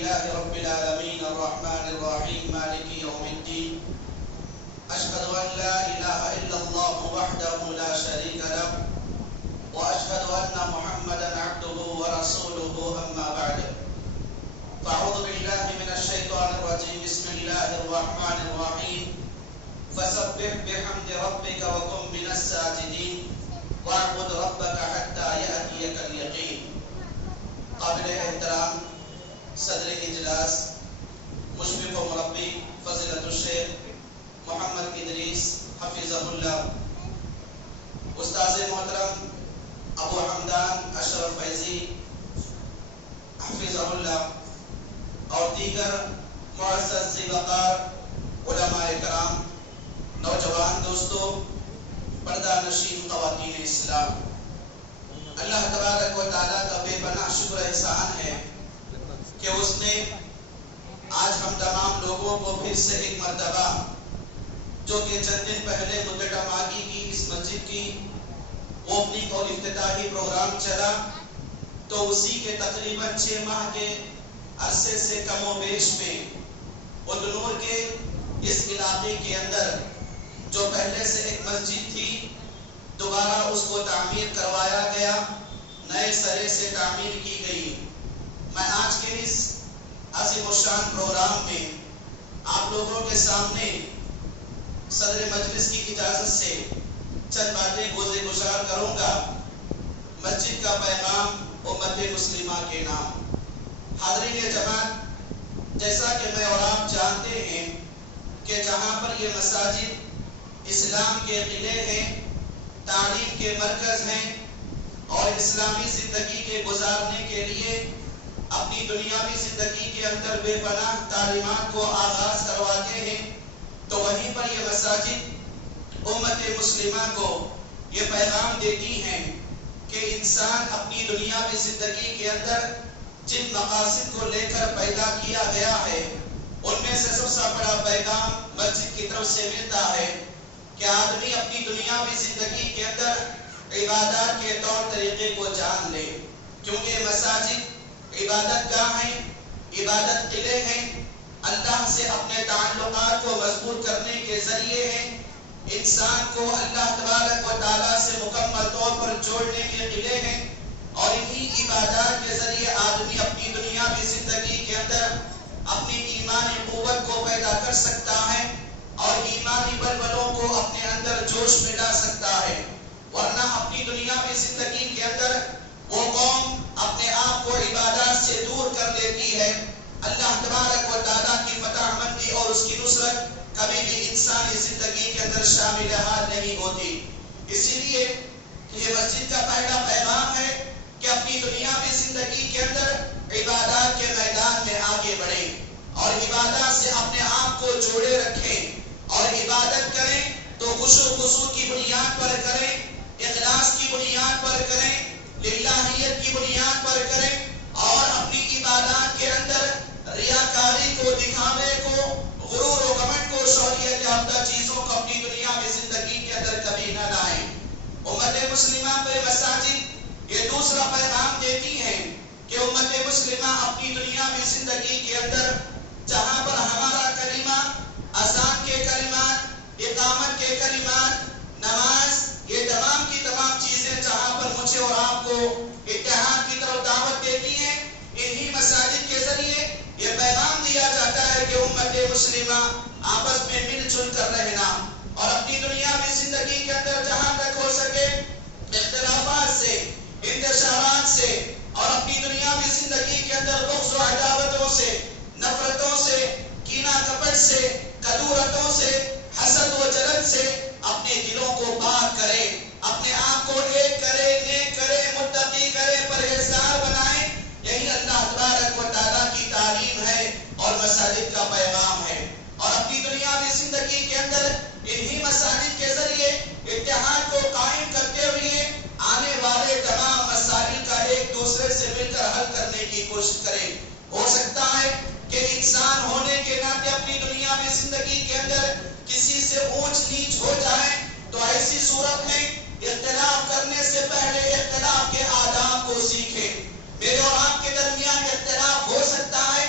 لله رب العالمين الرحمن الرحيم مالك يوم الدين أشهد أن لا إله إلا الله وحده لا شريك له وأشهد أن محمدا عبده ورسوله أما بعد فأعوذ بالله من الشيطان الرجيم بسم الله الرحمن الرحيم فسبح بحمد ربك وكن من الساجدين واعبد ربك حتى يأتيك اليقين. قابل احترام صدر اجلاس مشفق و مربی فضیلت الشیخ محمد ادریس حفظہ اللہ، استاذ محترم ابو حمدان اشرف فیضی حفظہ اللہ، اور دیگر معزز ذی وقار علماء کرام، نوجوان دوستو، پردہ نشین خواتین اسلام، اللہ تبارک و تعالیٰ کا بے پناہ شکر احسان ہے کہ اس نے آج ہم تمام لوگوں کو پھر سے ایک مرتبہ، جو کہ چند دن پہلے مدٹا ماگی کی اس مسجد کی اوپننگ اور افتتاحی پروگرام چلا، تو اسی کے تقریباً 6 ماہ کے عرصے سے کم و بیش میں ودنور کے اس علاقے کے اندر جو پہلے سے ایک مسجد تھی، دوبارہ اس کو تعمیر کروایا گیا، نئے سرے سے تعمیر کی گئی۔ میں آج کے اس عظیم الشان پروگرام میں آپ لوگوں کے سامنے صدر مجلس کی اجازت سے چند باتیں گزار کروں گا۔ مسجد کا پیغام امت مسلمہ کے نام۔ حاضرین جماعت، جیسا کہ میں اور آپ جانتے ہیں کہ جہاں پر یہ مساجد اسلام کے قلعے ہیں، تعلیم کے مرکز ہیں، اور اسلامی زندگی کے گزارنے کے لیے اپنی دنیاوی زندگی کے اندر بے پناہ تعلیمات کو آغاز کرواتے ہیں، تو وہیں پر یہ مساجد امت مسلمہ کو یہ پیغام دیتی ہیں کہ انسان اپنی دنیاوی زندگی کے اندر جن مقاصد کو لے کر پیدا کیا گیا ہے، ان میں سے سب سے بڑا پیغام مسجد کی طرف سے ملتا ہے کہ آدمی اپنی دنیاوی زندگی کے اندر عبادات کے طور طریقے کو جان لے، کیونکہ مساجد عبادت گاہ ہیں، عبادت قلعے ہیں، اللہ سے اپنے تعلقات کو مضبوط کرنے کے ذریعے ہیں، انسان کو اللہ تبارک و تعالیٰ سے مکمل طور پر جوڑنے کے قلعے ہیں، اور انہی عبادات کے ذریعے آدمی اپنی دنیاوی زندگی کے اندر اپنی ایمانی قوت کو پیدا کر سکتا ہے اور ایمانی بلبلوں کو اپنے اندر جوش میں لا سکتا ہے، ورنہ اپنی دنیاوی زندگی کے اندر وہ قوم اپنے آپ کو عبادات سے دور کر لیتی ہے، اللہ تبارک و تعالیٰ کی فتح مندی اور اس کی نصرت کبھی بھی انسانی زندگی کے اندر شامل حال نہیں ہوتی۔ اسی لیے یہ مسجد کا پہلا پیغام ہے کہ اپنی دنیاوی زندگی کے اندر عبادات کے میدان میں آگے بڑھیں اور عبادات سے اپنے آپ کو جوڑے رکھیں، اور عبادت کریں تو خشوع و خضوع کی بنیاد پر کریں، اخلاص کی بنیاد پر کریں، للہیت کی بنیاد پر کریں، اور اپنی عبادات کے اندر ریاکاری کو، دکھاوے کو، غرور و گھمنڈ کو، شہریت یافتہ چیزوں کو اپنی دنیاوی زندگی کے اندر کبھی نہ لائیں۔ امت مسلمہ پہ مساجد یہ دوسرا پیغام دیتی ہیں کہ امت مسلمہ اپنی دنیاوی زندگی کے اندر جہاں پر ہمارا کلمہ، اذان کے کلمات، اقامت کے کلمات، نماز، یہ تمام کی تمام چیزیں جہاں پر مجھے اور آپ کو اتحاد کی طرف دعوت دیتی ہیں، انہی مساجد کے ذریعے یہ پیغام دیا جاتا ہے کہ امت مسلمہ آپس میں مل جل کر رہنا، اور اپنی دنیاوی زندگی کے اندر جہاں تک ہو سکے اختلافات سے، انتشارات سے، اور اپنی دنیاوی زندگی کے اندر بغض و عداوتوں سے، نفرتوں سے، کینہ کپٹ سے، کدورتوں سے، حسد و جلد سے اپنے دلوں کو پاک کرے، اپنے آپ کو ایک کرے، نیک کرے، متقی کرے، پرہیزگار بنائے۔ یہی اللہ تبارک و تعالیٰ کی تعلیم ہے اور مساجد کا پیغام ہے، اور اپنی دنیاوی زندگی کے اندر انہی مساجد کے ذریعے اتحاد کو قائم کرتے ہوئے آنے والے تمام مسائل کا ایک دوسرے سے مل کر حل کرنے کی کوشش کریں۔ ہو سکتا ہے کہ انسان ہونے کے ناطے اپنی دنیاوی زندگی کے اندر کسی سے اونچ نیچ ہو جائے، تو ایسی صورت میں اختلاف کرنے سے پہلے اختلاف کے آداب کو سیکھیں۔ میرے اور آپ کے درمیان اختلاف ہو سکتا ہے،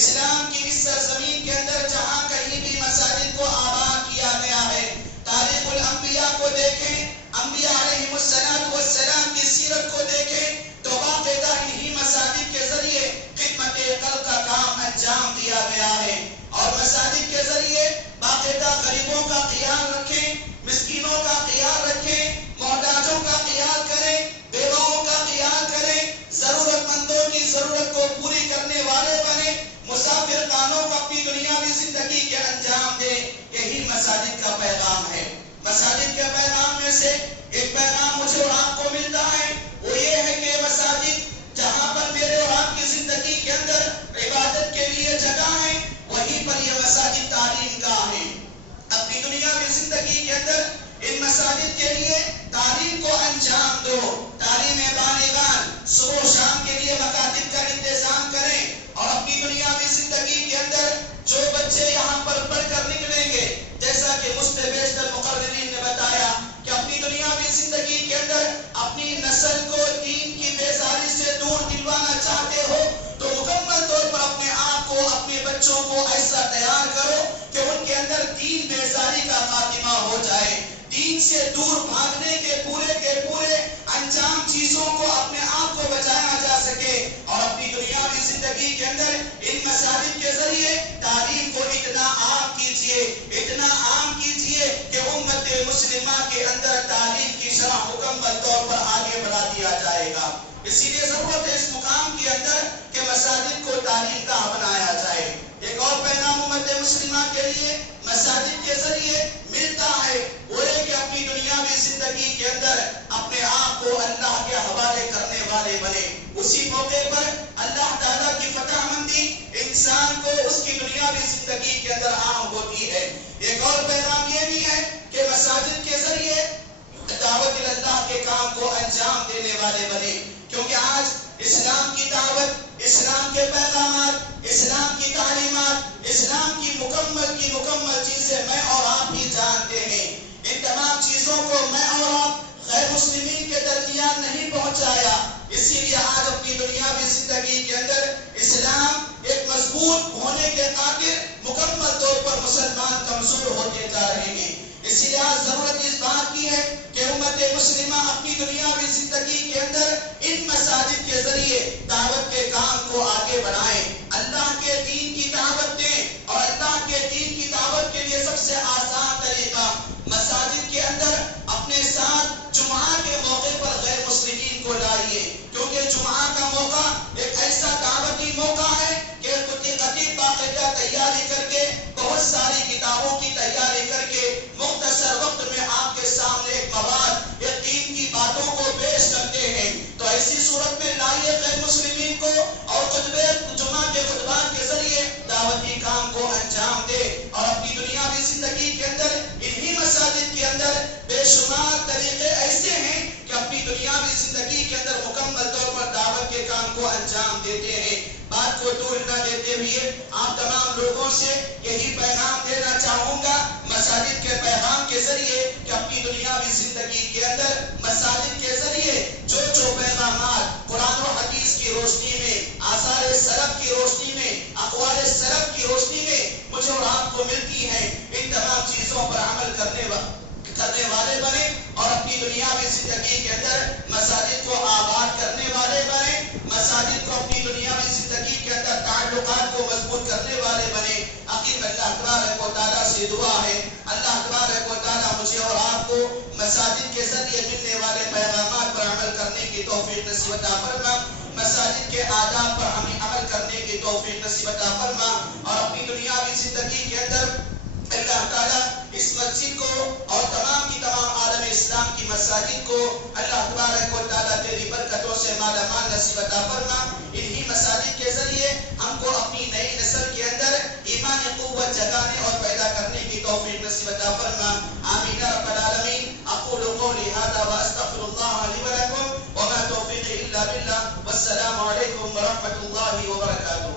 اسلام کی اس سرزمین کے اندر جہاں کہیں بھی مساجد کو آباد کیا گیا ہے، تاریخ الانبیاء کو دیکھیں، انبیاء علیہم السلام کی سیرت کو دیکھیں تو باقاعدہ انہی مساجد کے ذریعے خدمت خلق کا کام انجام دیا گیا ہے، اور مساجد کے ذریعے باقاعدہ غریبوں کا خیال رکھیں، مسکینوں کا خیال رکھیں، محتاجوں کا خیال کریں، بیواؤں کا خیال کریں، ضرورت مندوں کی ضرورت کو پوری کرنے والے بنے، مسافر خانوں کو اپنی دنیاوی زندگی کے انجام دے۔ یہی مساجد کا پیغام ہے۔ مساجد کے پیغام میں سے ایک پیغام مجھے اور آپ کو ملتا ہے، وہ یہ ہے کہ مساجد جہاں پر میرے اور آپ کی زندگی کے اندر عبادت کے لیے جگہ ہے، وہیں پر یہ مساجد تعلیم گاہ ہے۔ اپنی دنیاوی زندگی کے اندر ان مساجد کے لیے تعلیم کو انجام دو، تعلیم بالغان، صبح و شام کے لیے مکاتب کا انتظام کریں، اور اپنی دنیاوی زندگی کے اندر جو بچے یہاں پر پڑھ کر نکلیں گے، جیسا کہ بیشتر مقررین نے بتایا کہ اپنی دنیاوی زندگی کے اندر اپنی نسل کو دین کی بیزاری سے دور دلوانا چاہتے ہو تو مکمل طور پر اپنے آپ کو، اپنے بچوں کو ایسا تیار کرو کہ ان کے اندر دین بیزاری کا خاتمہ ہو جائے، دین سے دور بھاگنے کے پورے انجام چیزوں کو اپنے آپ کو بچایا جا سکے، اور اپنی دنیاوی زندگی کے اندر ان مساجد کے ذریعے تعلیم کو اتنا عام کیجئے کہ امت مسلمہ کے اندر تعلیم کی شرح مکمل طور پر آگے بڑھا دیا جائے گا۔ اسی لیے ضرورت ہے اس مقام کے اندر کہ مساجد کو تعلیم گاہ بنایا جائے۔ ایک اور پیغام امت مسلمہ کے لیے مساجد کے ذریعے ملتا ہے، وہ ہے کہ اپنی دنیاوی زندگی کے اندر اپنے آپ کو اللہ کے حوالے کرنے والے بنے۔ اسی موقع پر اللہ تعالیٰ کی فتح مندی انسان کو اس کی دنیاوی زندگی کے اندر عام ہوتی ہے۔ ایک اور پیغام یہ بھی ہے کہ مساجد کے ذریعے دعوت اللہ کے کام کو انجام دینے والے بنے، کیونکہ آج اسلام کی دعوت، اسلام کے پیغامات، اسلام کی تعلیمات، اسلام کی مکمل چیزیں میں اور آپ ہی جانتے ہیں۔ ان تمام چیزوں کو میں اور آپ غیر مسلمین کے درمیان نہیں پہنچایا، اسی لیے آج اپنی دنیاوی زندگی کے اندر اسلام ایک مضبوط ہونے کے خاطر مکمل طور پر مسلمان کمزور ہوتے جا رہے ہیں۔ اسی لیے آج ضرورت اس بات کی ہے کہ امت مسلمہ اپنی دنیاوی زندگی کے اندر ان مساجد کے ذریعے دعوت کے کام کو آگے بڑھائیں، اللہ کے دین کی دعوت دیں، اور اللہ کے دین کی دعوت کے لیے سب سے آسان طریقہ مساجد کے اندر اپنے ساتھ جمعہ کے موقع پر غیر مسلمین کو لائیے، کیونکہ جمعہ کا موقع ایک ایسا دعوتی موقع ہے کہ خطیب باقاعدہ تیاری کر کے، بہت ساری کتابوں کی تیاری کر کے مختصر وقت میں آپ کے سامنے ایک مواد، ایک دین کی باتوں کو پیش کرتے ہیں۔ تو ایسی صورت میں لائیے غیر مسلمین کو، اور جمعہ کے خطبات کے ذریعے دعوتی کام کو انجام دے، اور اپنی دنیاوی زندگی کے اندر انہی مساجد کے اندر بے شمار طریقے ایسے ہیں کہ اپنی دنیاوی زندگی کے اندر مکمل طور پر دعوت کے کام کو انجام دیتے ہیں۔ بات کو دور نہ دیتے ہوئے آپ تمام لوگوں سے یہی پیغام دینا چاہوں گا مساجد کے پیغام کے ذریعے کہ اپنی دنیاوی زندگی کے اندر مساجد کے ذریعے جو پیغامات قرآن و حدیث کی روشنی میں، آثار سلف کی روشنی میں، اقوال سلف کی روشنی میں مجھے اور آپ کو ملتی ہیں، ان تمام چیزوں پر عمل کرنے والے بنے، اور اپنی دنیاوی زندگی کے اندر مساجد کو آباد کرنے والے بنے، مساجد کو اپنی دنیاوی زندگی کے اندر تعلقات کو مضبوط کرنے والے بنے۔ آخر اللہ تبارک و تعالیٰ سے دعا ہے، اللہ تبارک و تعالیٰ مجھے اور آپ کو مساجد کے ذریعے ملنے والے پیغامات پر عمل کرنے کی توفیق نصیب عطا فرما، مساجد کے آداب پر ہمیں عمل کرنے کی توفیق نصیب عطا فرما، اور اپنی دنیاوی زندگی کے اندر اللہ تعالیٰ اس مسجد کو اور تمام کی تمام عالم اسلام کی مساجد کو اللہ تبارک و تعالیٰ تیری برکتوں سے مالا مال نصیب عطا فرما۔ انہی مساجد کے ذریعے ہم کو اپنی نئی نسل کے اندر ایمانی قوت جگانے اور پیدا کرنے کی توفیق نصیب عطا فرما۔ آمین رب العالمین۔ اقول قولی هذا واستغفر الله لي ولكم وما توفيقي الا بالله والسلام عليكم ورحمة الله وبركاته۔